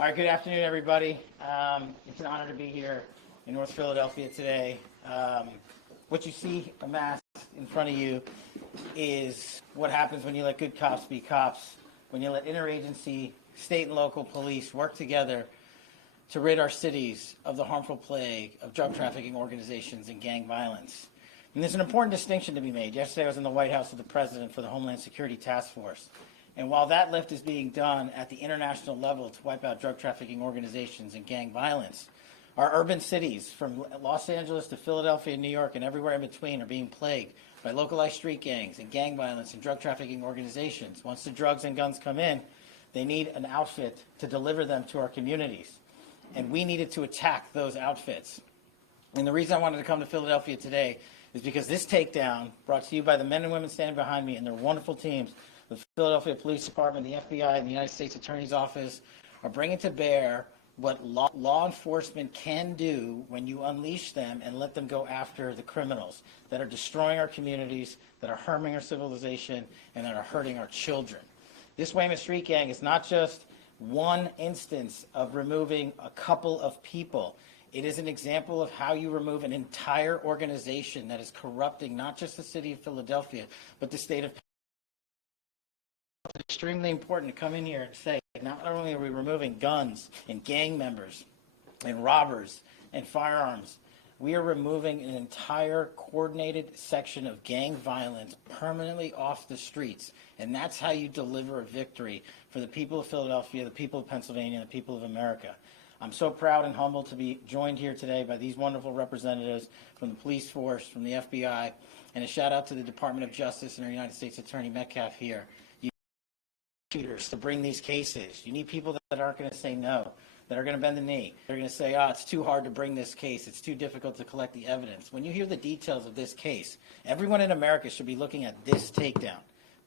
All right, good afternoon, everybody. It's an honor to be here in North Philadelphia today. What you see amassed in front of you is what happens when you let good cops be cops, when you let interagency, state and local police work together to rid our cities of the harmful plague of drug trafficking organizations and gang violence. And there's an important distinction to be made. Yesterday I was in the White House with the President for the Homeland Security Task Force. And while that lift is being done at the international level to wipe out drug trafficking organizations and gang violence, our urban cities from Los Angeles to Philadelphia, New York, and everywhere in between are being plagued by localized street gangs and gang violence and drug trafficking organizations. Once the drugs and guns come in, they need an outfit to deliver them to our communities. And we needed to attack those outfits. And the reason I wanted to come to Philadelphia today is because this takedown, brought to you by the men and women standing behind me and their wonderful teams, the Philadelphia Police Department, the FBI, and the United States Attorney's Office, are bringing to bear what law enforcement can do when you unleash them and let them go after the criminals that are destroying our communities, that are harming our civilization, and that are hurting our children. This Weymouth Street Gang is not just one instance of removing a couple of people. It is an example of how you remove an entire organization that is corrupting not just the city of Philadelphia, but the state of Pennsylvania. It's extremely important to come in here and say, not only are we removing guns and gang members and robbers and firearms, we are removing an entire coordinated section of gang violence permanently off the streets. And that's how you deliver a victory for the people of Philadelphia, the people of Pennsylvania, and the people of America. I'm so proud and humbled to be joined here today by these wonderful representatives from the police force, from the FBI, and a shout out to the Department of Justice and our United States Attorney Metcalf here. To bring these cases. You need people that aren't going to say no, that are going to bend the knee. They're going to say, it's too hard to bring this case. It's too difficult to collect the evidence. When you hear the details of this case, everyone in America should be looking at this takedown.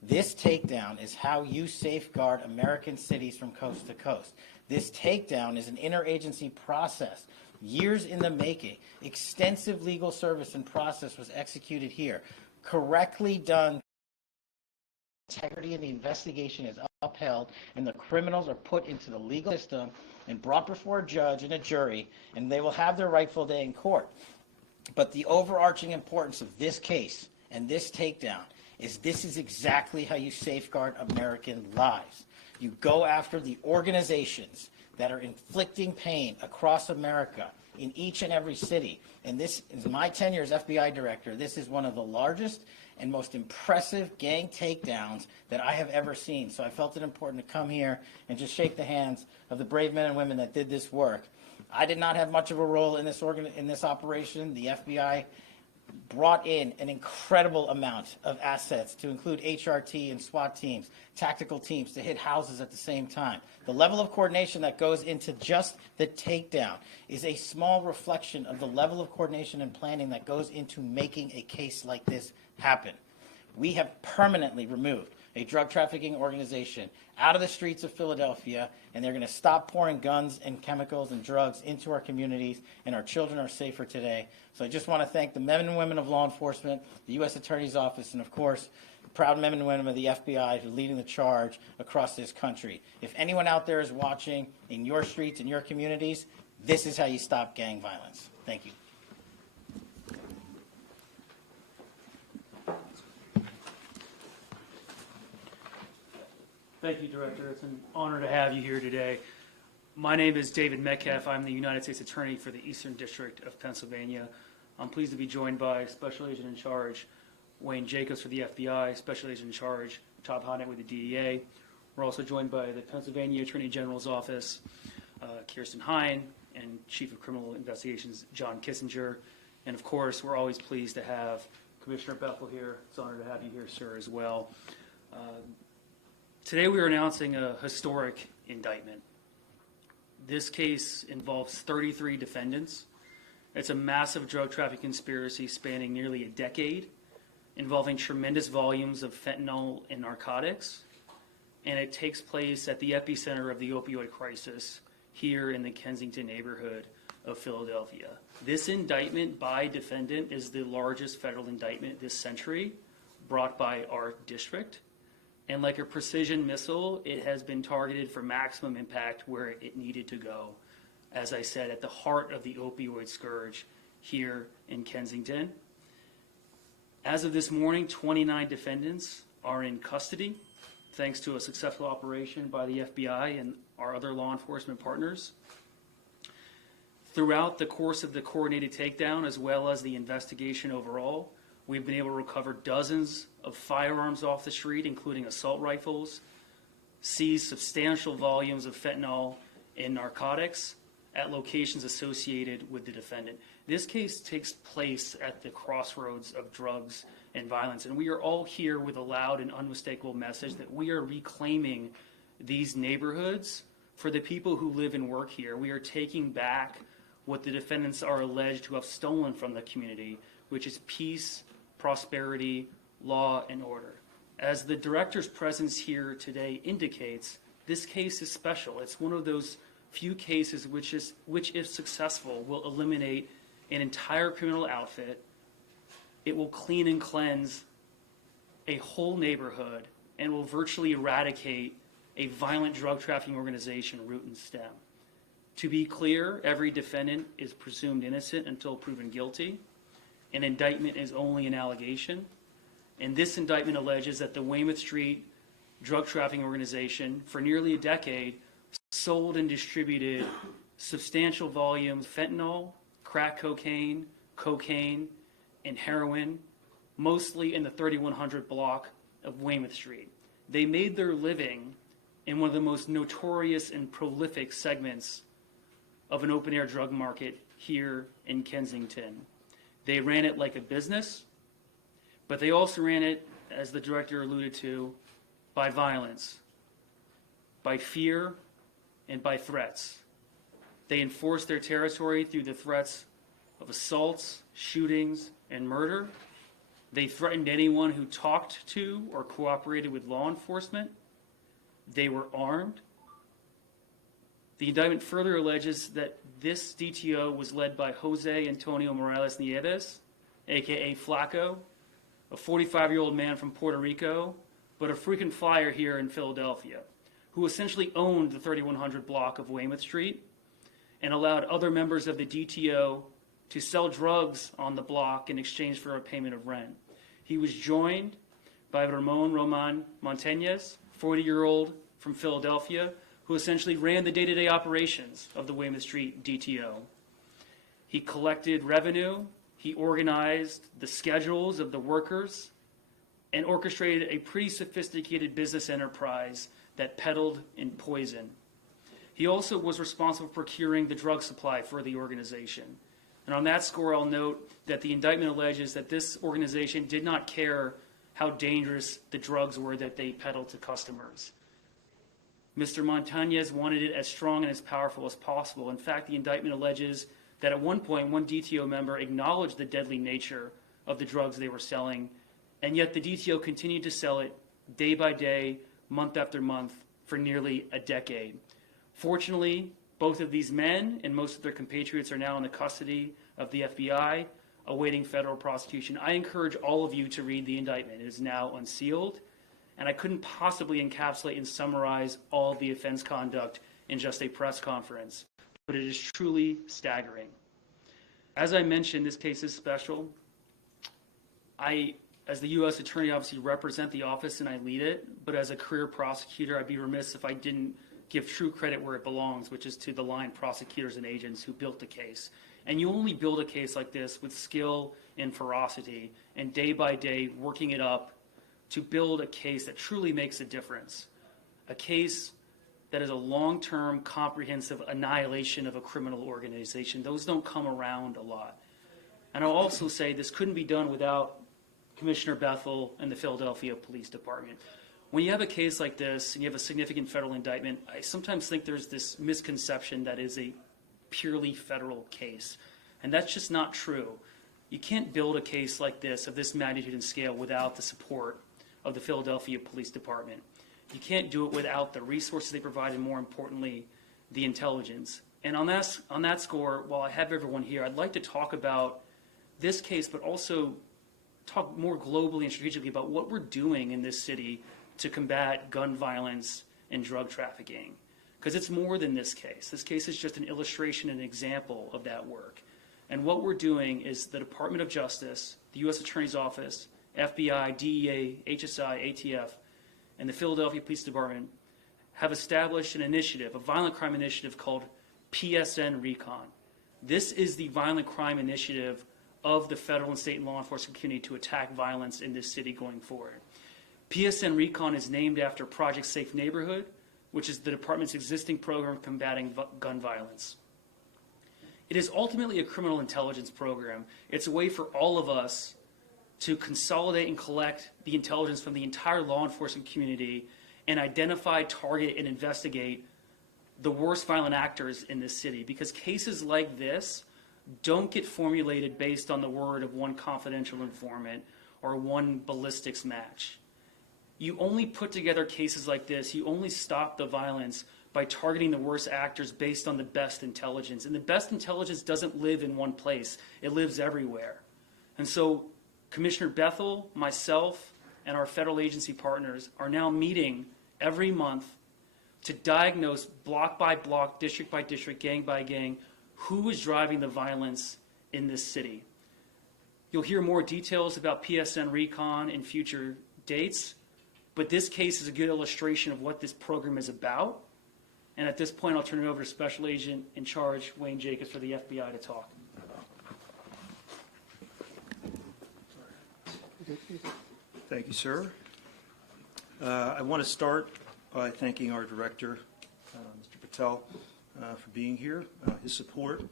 This takedown is how you safeguard American cities from coast to coast. This takedown is an interagency process, years in the making. Extensive legal service and process was executed here. Correctly done. Integrity in the investigation is upheld, and the criminals are put into the legal system and brought before a judge and a jury, and they will have their rightful day in court. But the overarching importance of this case and this takedown is this is exactly how you safeguard American lives. You go after the organizations that are inflicting pain across America in each and every city. And this is my tenure as FBI director. This is one of the largest and most impressive gang takedowns that I have ever seen. So I felt it important to come here and just shake the hands of the brave men and women that did this work. I did not have much of a role in this operation. The FBI brought in an incredible amount of assets to include HRT and SWAT teams, tactical teams to hit houses at the same time. The level of coordination that goes into just the takedown is a small reflection of the level of coordination and planning that goes into making a case like this happen. We have permanently removed a drug trafficking organization out of the streets of Philadelphia, and they're going to stop pouring guns and chemicals and drugs into our communities, and our children are safer today. So I just want to thank the men and women of law enforcement, the U.S. Attorney's Office, and of course, the proud men and women of the FBI who are leading the charge across this country. If anyone out there is watching in your streets, in your communities, this is how you stop gang violence. Thank you. Thank you, Director. It's an honor to have you here today. My name is David Metcalf. I'm the United States Attorney for the Eastern District of Pennsylvania. I'm pleased to be joined by Special Agent in Charge Wayne Jacobs for the FBI, Special Agent in Charge Todd Hodnett with the DEA. We're also joined by the Pennsylvania Attorney General's Office, Kirsten Hine, and Chief of Criminal Investigations John Kissinger. And of course, we're always pleased to have Commissioner Bethel here. It's an honor to have you here, sir, as well. Today we are announcing a historic indictment. This case involves 33 defendants. It's a massive drug trafficking conspiracy spanning nearly a decade, involving tremendous volumes of fentanyl and narcotics, and it takes place at the epicenter of the opioid crisis here in the Kensington neighborhood of Philadelphia. This indictment by defendant is the largest federal indictment this century brought by our district. And like a precision missile, it has been targeted for maximum impact where it needed to go. As I said, at the heart of the opioid scourge here in Kensington. As of this morning, 29 defendants are in custody, thanks to a successful operation by the FBI and our other law enforcement partners. Throughout the course of the coordinated takedown, as well as the investigation overall, we've been able to recover dozens of firearms off the street, including assault rifles, seize substantial volumes of fentanyl and narcotics at locations associated with the defendant. This case takes place at the crossroads of drugs and violence, and we are all here with a loud and unmistakable message that we are reclaiming these neighborhoods for the people who live and work here. We are taking back what the defendants are alleged to have stolen from the community, which is peace, prosperity, law, and order. As the director's presence here today indicates, this case is special. It's one of those few cases which, if successful, will eliminate an entire criminal outfit. It will clean and cleanse a whole neighborhood and will virtually eradicate a violent drug trafficking organization root and stem. To be clear, every defendant is presumed innocent until proven guilty. An indictment is only an allegation. And this indictment alleges that the Weymouth Street drug trafficking organization, for nearly a decade, sold and distributed substantial volumes of fentanyl, crack cocaine, and heroin, mostly in the 3100 block of Weymouth Street. They made their living in one of the most notorious and prolific segments of an open-air drug market here in Kensington. They ran it like a business, but they also ran it, as the director alluded to, by violence, by fear, and by threats. They enforced their territory through the threats of assaults, shootings, and murder. They threatened anyone who talked to or cooperated with law enforcement. They were armed. The indictment further alleges that this DTO was led by Jose Antonio Morales Nieves, aka Flaco, a 45-year-old man from Puerto Rico, but a frequent flyer here in Philadelphia, who essentially owned the 3100 block of Weymouth Street and allowed other members of the DTO to sell drugs on the block in exchange for a payment of rent. He was joined by Ramon Roman Montañez, 40-year-old from Philadelphia, who essentially ran the day-to-day operations of the Weymouth Street DTO. He collected revenue, he organized the schedules of the workers, and orchestrated a pretty sophisticated business enterprise that peddled in poison. He also was responsible for procuring the drug supply for the organization. And on that score, I'll note that the indictment alleges that this organization did not care how dangerous the drugs were that they peddled to customers. Mr. Montañez wanted it as strong and as powerful as possible. In fact, the indictment alleges that at one point, one DTO member acknowledged the deadly nature of the drugs they were selling, and yet the DTO continued to sell it day by day, month after month, for nearly a decade. Fortunately, both of these men and most of their compatriots are now in the custody of the FBI, awaiting federal prosecution. I encourage all of you to read the indictment. It is now unsealed, and I couldn't possibly encapsulate and summarize all the offense conduct in just a press conference, but it is truly staggering. As I mentioned, this case is special. I, as the U.S. Attorney, obviously represent the office and I lead it, but as a career prosecutor, I'd be remiss if I didn't give true credit where it belongs, which is to the line prosecutors and agents who built the case. And you only build a case like this with skill and ferocity, and day by day working it up to build a case that truly makes a difference. A case that is a long-term, comprehensive annihilation of a criminal organization. Those don't come around a lot. And I'll also say this couldn't be done without Commissioner Bethel and the Philadelphia Police Department. When you have a case like this and you have a significant federal indictment, I sometimes think there's this misconception that is a purely federal case. And that's just not true. You can't build a case like this, of this magnitude and scale, without the support of the Philadelphia Police Department. You can't do it without the resources they provide, and more importantly, the intelligence. And on that score, while I have everyone here, I'd like to talk about this case, but also talk more globally and strategically about what we're doing in this city to combat gun violence and drug trafficking. Because it's more than this case. This case is just an illustration and example of that work. And what we're doing is the Department of Justice, the U.S. Attorney's Office, FBI, DEA, HSI, ATF, and the Philadelphia Police Department have established an initiative, a violent crime initiative called PSN Recon. This is the violent crime initiative of the federal and state law enforcement community to attack violence in this city going forward. PSN Recon is named after Project Safe Neighborhood, which is the department's existing program combating gun violence. It is ultimately a criminal intelligence program. It's a way for all of us to consolidate and collect the intelligence from the entire law enforcement community and identify, target, and investigate the worst violent actors in this city. Because cases like this don't get formulated based on the word of one confidential informant or one ballistics match. You only put together cases like this, you only stop the violence by targeting the worst actors based on the best intelligence. And the best intelligence doesn't live in one place, it lives everywhere. And so Commissioner Bethel, myself, and our federal agency partners are now meeting every month to diagnose block by block, district by district, gang by gang, who is driving the violence in this city. You'll hear more details about PSN Recon in future dates, but this case is a good illustration of what this program is about. And at this point, I'll turn it over to Special Agent in Charge, Wayne Jacobs, for the FBI to talk. Thank you, sir. I want to start by thanking our director, Mr. Patel, for being here. His support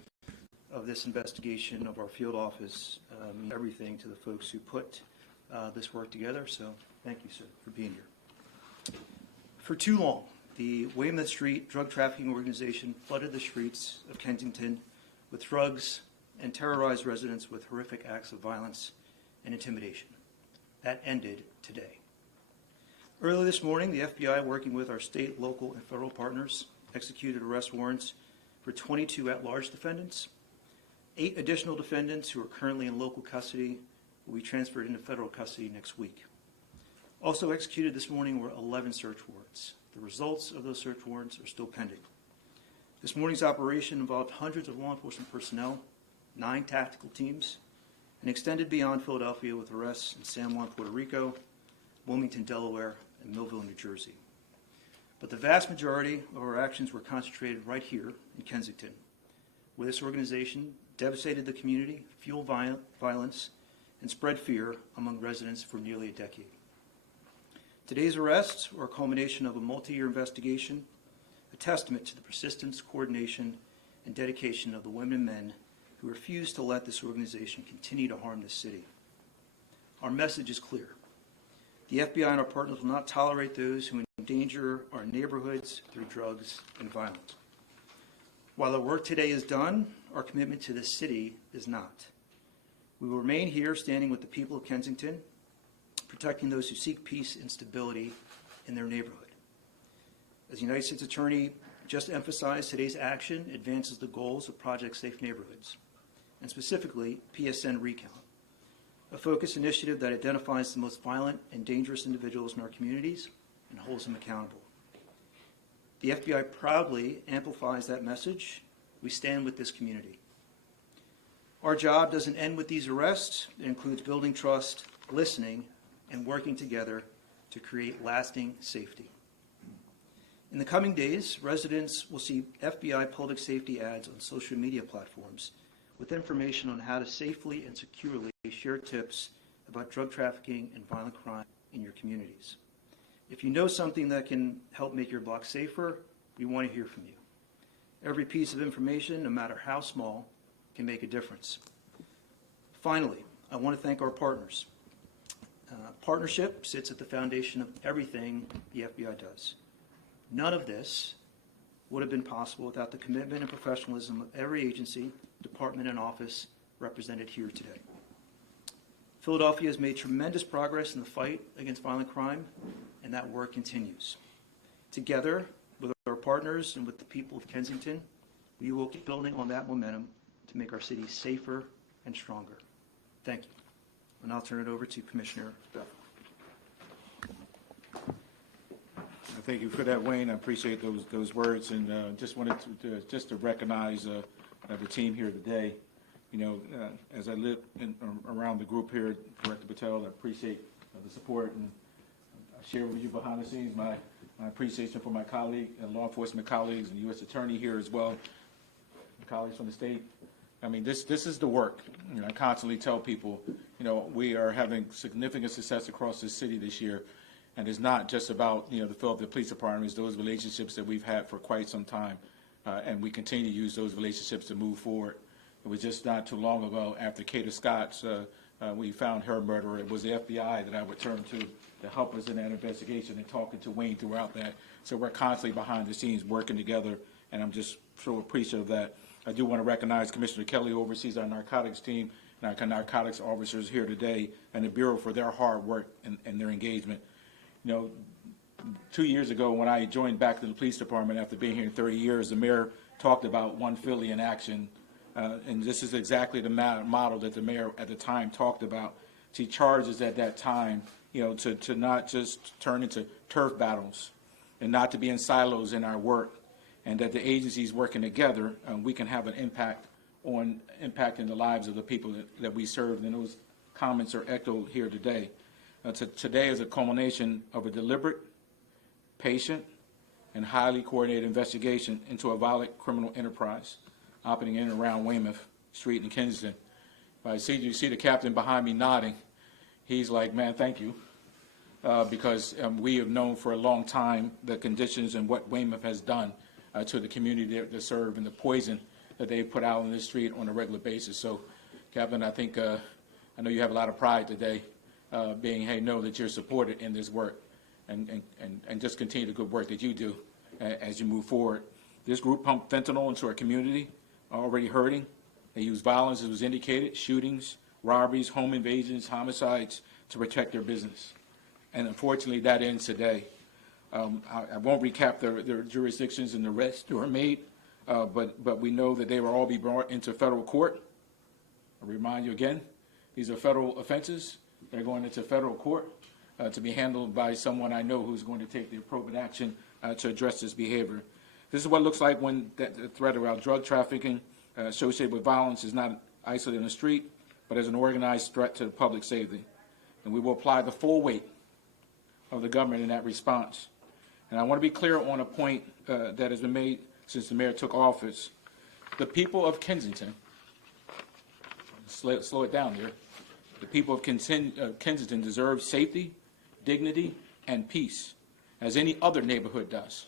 of this investigation of our field office means everything to the folks who put this work together. So thank you, sir, for being here. For too long, the Weymouth Street drug trafficking organization flooded the streets of Kensington with drugs and terrorized residents with horrific acts of violence and intimidation. That ended today. Early this morning, the FBI, working with our state, local, and federal partners, executed arrest warrants for 22 at-large defendants. 8 additional defendants who are currently in local custody will be transferred into federal custody next week. Also executed this morning were 11 search warrants. The results of those search warrants are still pending. This morning's operation involved hundreds of law enforcement personnel, 9 tactical teams, and extended beyond Philadelphia with arrests in San Juan, Puerto Rico, Wilmington, Delaware, and Millville, New Jersey. But the vast majority of our actions were concentrated right here in Kensington, where this organization devastated the community, fueled violence, and spread fear among residents for nearly a decade. Today's arrests are a culmination of a multi-year investigation, a testament to the persistence, coordination, and dedication of the women and men who refuse to let this organization continue to harm this city. Our message is clear. The FBI and our partners will not tolerate those who endanger our neighborhoods through drugs and violence. While our work today is done, our commitment to this city is not. We will remain here standing with the people of Kensington, protecting those who seek peace and stability in their neighborhood. As the United States Attorney just emphasized, today's action advances the goals of Project Safe Neighborhoods, and specifically PSN Recon, a focused initiative that identifies the most violent and dangerous individuals in our communities and holds them accountable. The FBI proudly amplifies that message. We stand with this community. Our job doesn't end with these arrests. It includes building trust, listening, and working together to create lasting safety. In the coming days, residents will see FBI public safety ads on social media platforms with information on how to safely and securely share tips about drug trafficking and violent crime in your communities. If you know something that can help make your block safer, we want to hear from you. Every piece of information, no matter how small, can make a difference. Finally, I want to thank our partners. Partnership sits at the foundation of everything the FBI does. None of this would have been possible without the commitment and professionalism of every agency, department, and office represented here today. Philadelphia has made tremendous progress in the fight against violent crime, and that work continues. Together, with our partners and with the people of Kensington, we will keep building on that momentum to make our city safer and stronger. Thank you. And I'll turn it over to Commissioner Bethel. Thank you for that, Wayne. I appreciate those words, and just wanted to recognize the team here today. You know, as I live around the group here, Director Patel, I appreciate the support, and I share with you behind the scenes my appreciation for my colleague, law enforcement colleagues, and U.S. Attorney here as well, colleagues from the state. I mean, this is the work. You know, I constantly tell people, you know, we are having significant success across this city this year, and it's not just about, you know, the Philadelphia Police Department. It's those relationships that we've had for quite some time, and we continue to use those relationships to move forward. It was just not too long ago after Kata Scott's, we found her murderer. It was the FBI that I would turn to help us in that investigation, and talking to Wayne throughout that. So we're constantly behind the scenes working together, and I'm just so appreciative of that. I do want to recognize Commissioner Kelly, who oversees our narcotics team, and our narcotics officers here today, and the Bureau for their hard work and their engagement. You know, 2 years ago when I joined back to the police department after being here 30 years, the mayor talked about One Philly in action. And this is exactly the model that the mayor at the time talked about. She charged us at that time, you know, to not just turn into turf battles and not to be in silos in our work, and that the agencies working together, we can have an impact on impacting the lives of the people that we serve. And those comments are echoed here today. Today is a culmination of a deliberate, patient, and highly coordinated investigation into a violent criminal enterprise operating in and around Weymouth Street in Kensington. You see the captain behind me nodding. He's like, man, thank you, because we have known for a long time the conditions and what Weymouth has done to the community they serve, and the poison that they put out on the street on a regular basis. So, Captain, I think I know you have a lot of pride today, know that you're supported in this work, and just continue the good work that you do as you move forward. This group pumped fentanyl into our community, already hurting. They use violence, as was indicated, shootings, robberies, home invasions, homicides to protect their business. And unfortunately, that ends today. I won't recap their jurisdictions and the arrests that were made, but we know that they will all be brought into federal court. I remind you again, these are federal offenses. They're going into federal court to be handled by someone I know who's going to take the appropriate action to address this behavior. This is what it looks like when the threat around drug trafficking associated with violence is not isolated in the street, but as an organized threat to the public safety. And we will apply the full weight of the government in that response. And I want to be clear on a point that has been made since the mayor took office. The people of Kensington, slow it down here, the people of Kensington deserve safety, dignity, and peace, as any other neighborhood does.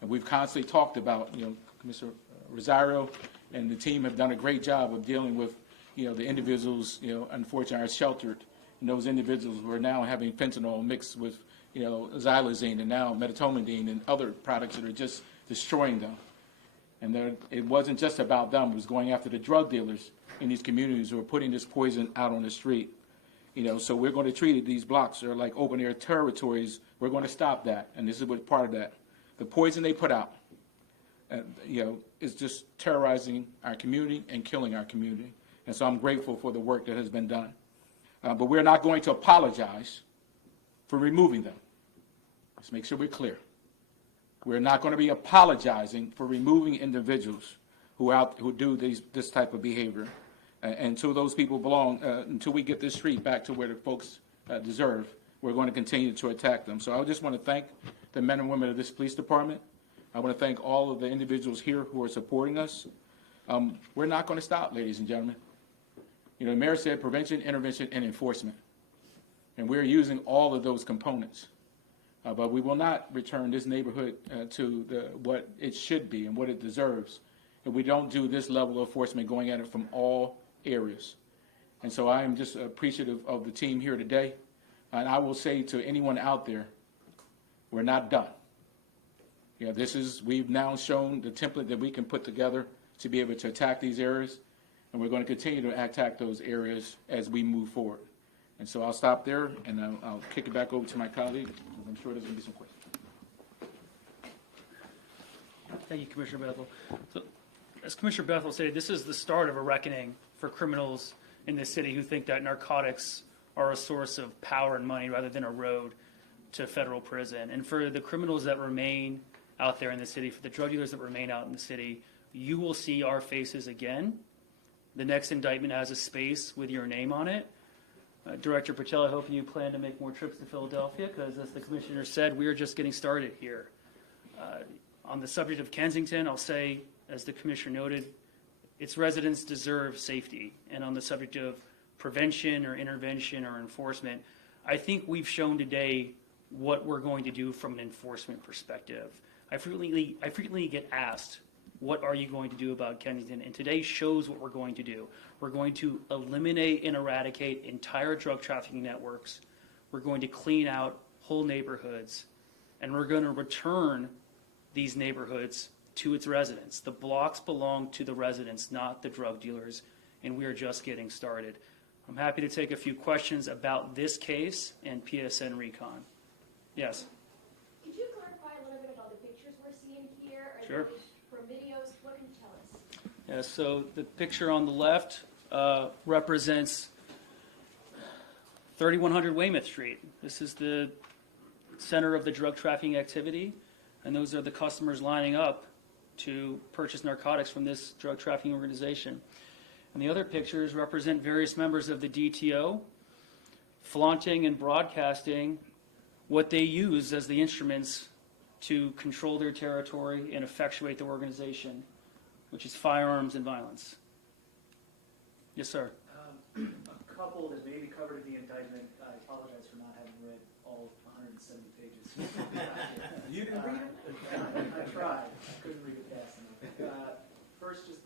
And we've constantly talked about, you know, Commissioner Rosario and the team have done a great job of dealing with, you know, the individuals, you know, unfortunately are sheltered. And those individuals who are now having fentanyl mixed with, you know, xylazine and now medetomidine and other products that are just destroying them. And it wasn't just about them. It was going after the drug dealers in these communities who are putting this poison out on the street. You know, so we're going to treat these blocks. They're like open air territories. We're going to stop that. And this is what part of that. The poison they put out, you know, is just terrorizing our community and killing our community. And so I'm grateful for the work that has been done. But we're not going to apologize for removing them. Let's make sure we're clear. We're not going to be apologizing for removing individuals who do this type of behavior. Until those people belong, until we get this street back to where the folks deserve, we're going to continue to attack them. So I just want to thank the men and women of this police department. I want to thank all of the individuals here who are supporting us. We're not going to stop, ladies and gentlemen. You know, the mayor said prevention, intervention, and enforcement. And we're using all of those components. But we will not return this neighborhood to what it should be and what it deserves if we don't do this level of enforcement going at it from all areas. And so I am just appreciative of the team here today. And I will say to anyone out there, we're not done. You know, we've now shown the template that we can put together to be able to attack these areas, and we're going to continue to attack those areas as we move forward. And so I'll stop there, and I'll kick it back over to my colleague. I'm sure there's going to be some questions. Thank you, Commissioner Bethel. So, as Commissioner Bethel stated, this is the start of a reckoning for criminals in this city who think that narcotics are a source of power and money rather than a road to federal prison. And for the criminals that remain out there in the city, for the drug dealers that remain out in the city, you will see our faces again. The next indictment has a space with your name on it. Director Patel, I hope you plan to make more trips to Philadelphia, because as the commissioner said, we are just getting started here. On the subject of Kensington, I'll say, as the commissioner noted, its residents deserve safety. And on the subject of prevention or intervention or enforcement, I think we've shown today what we're going to do from an enforcement perspective. I frequently get asked, what are you going to do about Kensington? And today shows what we're going to do. We're going to eliminate and eradicate entire drug trafficking networks. We're going to clean out whole neighborhoods. And we're going to return these neighborhoods to its residents. The blocks belong to the residents, not the drug dealers, and we are just getting started. I'm happy to take a few questions about this case and PSN Recon. Yes? Could you clarify a little bit about the pictures we're seeing here? Are Sure. these from videos? What can you tell us? Yeah, so the picture on the left represents 3100 Weymouth Street. This is the center of the drug trafficking activity, and those are the customers lining up to purchase narcotics from this drug trafficking organization. And the other pictures represent various members of the DTO flaunting and broadcasting what they use as the instruments to control their territory and effectuate the organization, which is firearms and violence. Yes, sir. A couple that may be covered in the indictment. I apologize for not having read all 170 pages. You didn't read it? I tried. I couldn't read it fast enough. First, just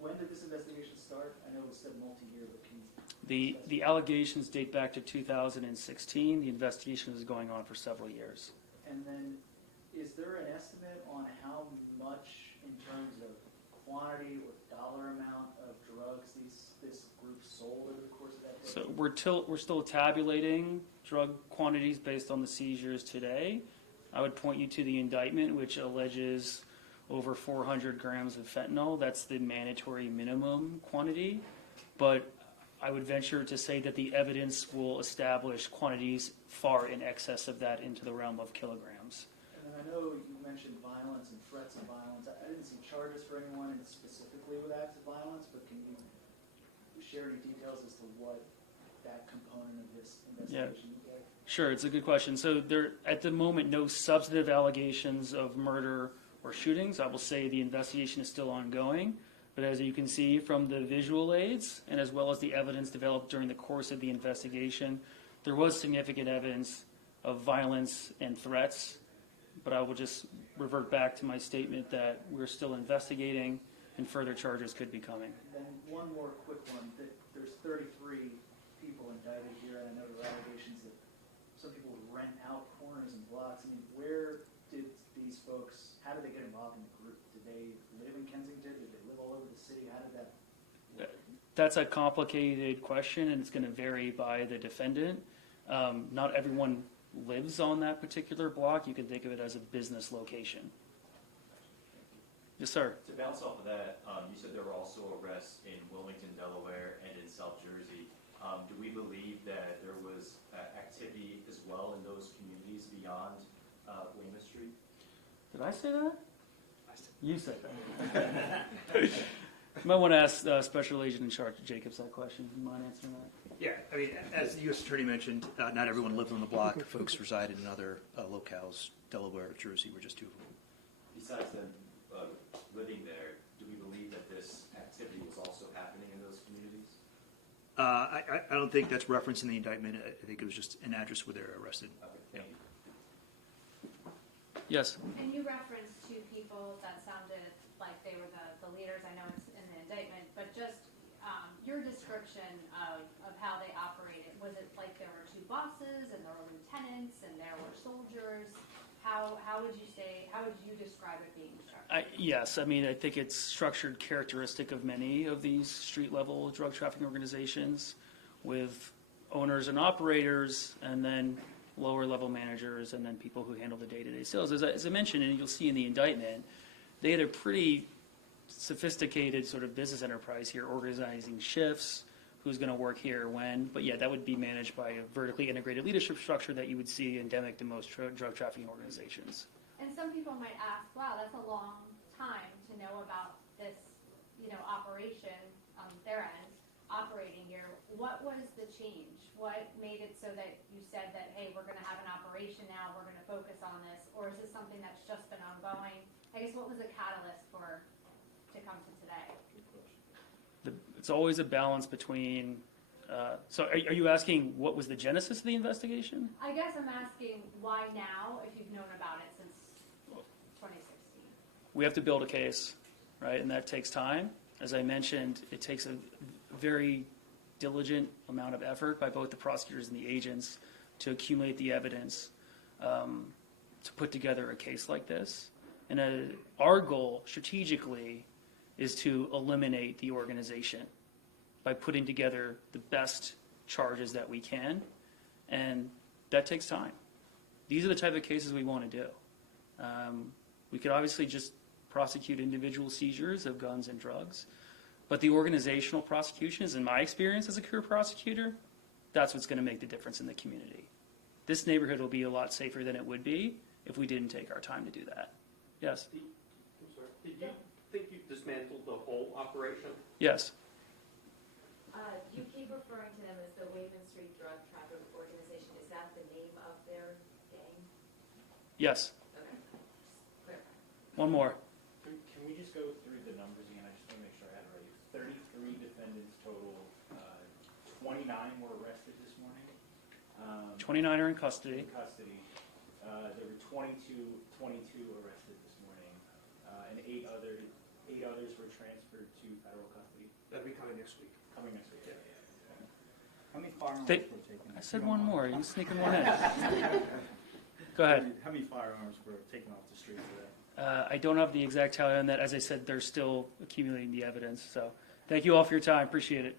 when did this investigation start? I know it was said multi-year, but can you... The allegations date back to 2016. The investigation is going on for several years. And then, is there an estimate on how much, in terms of quantity or dollar amount of drugs this group sold over the course of that day? So we're still tabulating drug quantities based on the seizures today. I would point you to the indictment, which alleges over 400 grams of fentanyl. That's the mandatory minimum quantity. But I would venture to say that the evidence will establish quantities far in excess of that, into the realm of kilograms. And then I know you mentioned violence and threats of violence. I didn't see charges for anyone specifically with acts of violence, but can you share any details as to what that component of this investigation looked like? Sure, it's a good question. So there, at the moment, no substantive allegations of murder or shootings. I will say the investigation is still ongoing. But as you can see from the visual aids, and as well as the evidence developed during the course of the investigation, there was significant evidence of violence and threats. But I will just revert back to my statement that we're still investigating and further charges could be coming. And then one more quick one. There's 33 people indicted here, and I know there are allegations that some people would rent out corners and blocks. I mean, where did these folks, how did they get involved in the group? Did they live in Kensington? Did they live all over the city? How did that work? That's a complicated question, and it's going to vary by the defendant. Not everyone lives on that particular block. You can think of it as a business location. Yes, sir. To bounce off of that, you said there were also arrests in Wilmington, Delaware, and in South Jersey. Do we believe that there was activity as well in those communities beyond Weymouth Street? Did I say that? You said that. You might want to ask Special Agent in Charge Jacobs that question. Do you mind answering that? Yeah, I mean, as the U.S. Attorney mentioned, not everyone lived on the block. Folks resided in other locales. Delaware, Jersey were just two of them. Besides them living there, do we believe that this activity was also happening in those communities? I don't think that's referenced in the indictment. I think it was just an address where they were arrested. Okay, thank you. Yes. And you referenced two people that sounded like they were the leaders. I know it's in the indictment, but just your description of how they operated. Was it like there were two bosses and there were lieutenants and there were soldiers? How would you describe it being structured? Yes, I mean, I think it's structured characteristic of many of these street-level drug trafficking organizations, with owners and operators, and then lower-level managers, and then people who handle the day-to-day sales. As I mentioned, and you'll see in the indictment, they had a pretty sophisticated sort of business enterprise here, organizing shifts, who's going to work here when. But yeah, that would be managed by a vertically integrated leadership structure that you would see endemic to most drug trafficking organizations. And some people might ask, wow, that's a long time to know about this, operation on their end, operating here. What was the change? What made it so that you said that, hey, we're going to have an operation now, we're going to focus on this? Or is this something that's just been ongoing? I guess what was the catalyst to come to today? It's always a balance between, so are you asking what was the genesis of the investigation? I guess I'm asking why now, if you've known about it since 2016? We have to build a case, right? And that takes time. As I mentioned, it takes a very diligent amount of effort by both the prosecutors and the agents to accumulate the evidence to put together a case like this. And our goal strategically is to eliminate the organization by putting together the best charges that we can, and that takes time. These are the type of cases we want to do. We could obviously just prosecute individual seizures of guns and drugs, but the organizational prosecutions, in my experience as a career prosecutor, that's what's going to make the difference in the community. This neighborhood will be a lot safer than it would be if we didn't take our time to do that. Yes? I'm sorry. Did you think you dismantled the whole operation? Yes. You keep referring to them as the Wayman Street Drug Trafficking Organization. Is that the name of their gang? Yes. Okay. Clear. One more. Can we just go through the numbers again? I just want to make sure I have it right. 33 defendants total. 29 were arrested this morning. 29 are in custody. There were 22 arrested this morning, and eight others were transferred to federal custody. That'll be coming next week. Coming next week. Yeah. How many firearms They- were taken? I said one more. You sneaking one in. Go ahead. How many firearms were taken off the street today? I don't have the exact tally on that. As I said, they're still accumulating the evidence. So thank you all for your time. Appreciate it.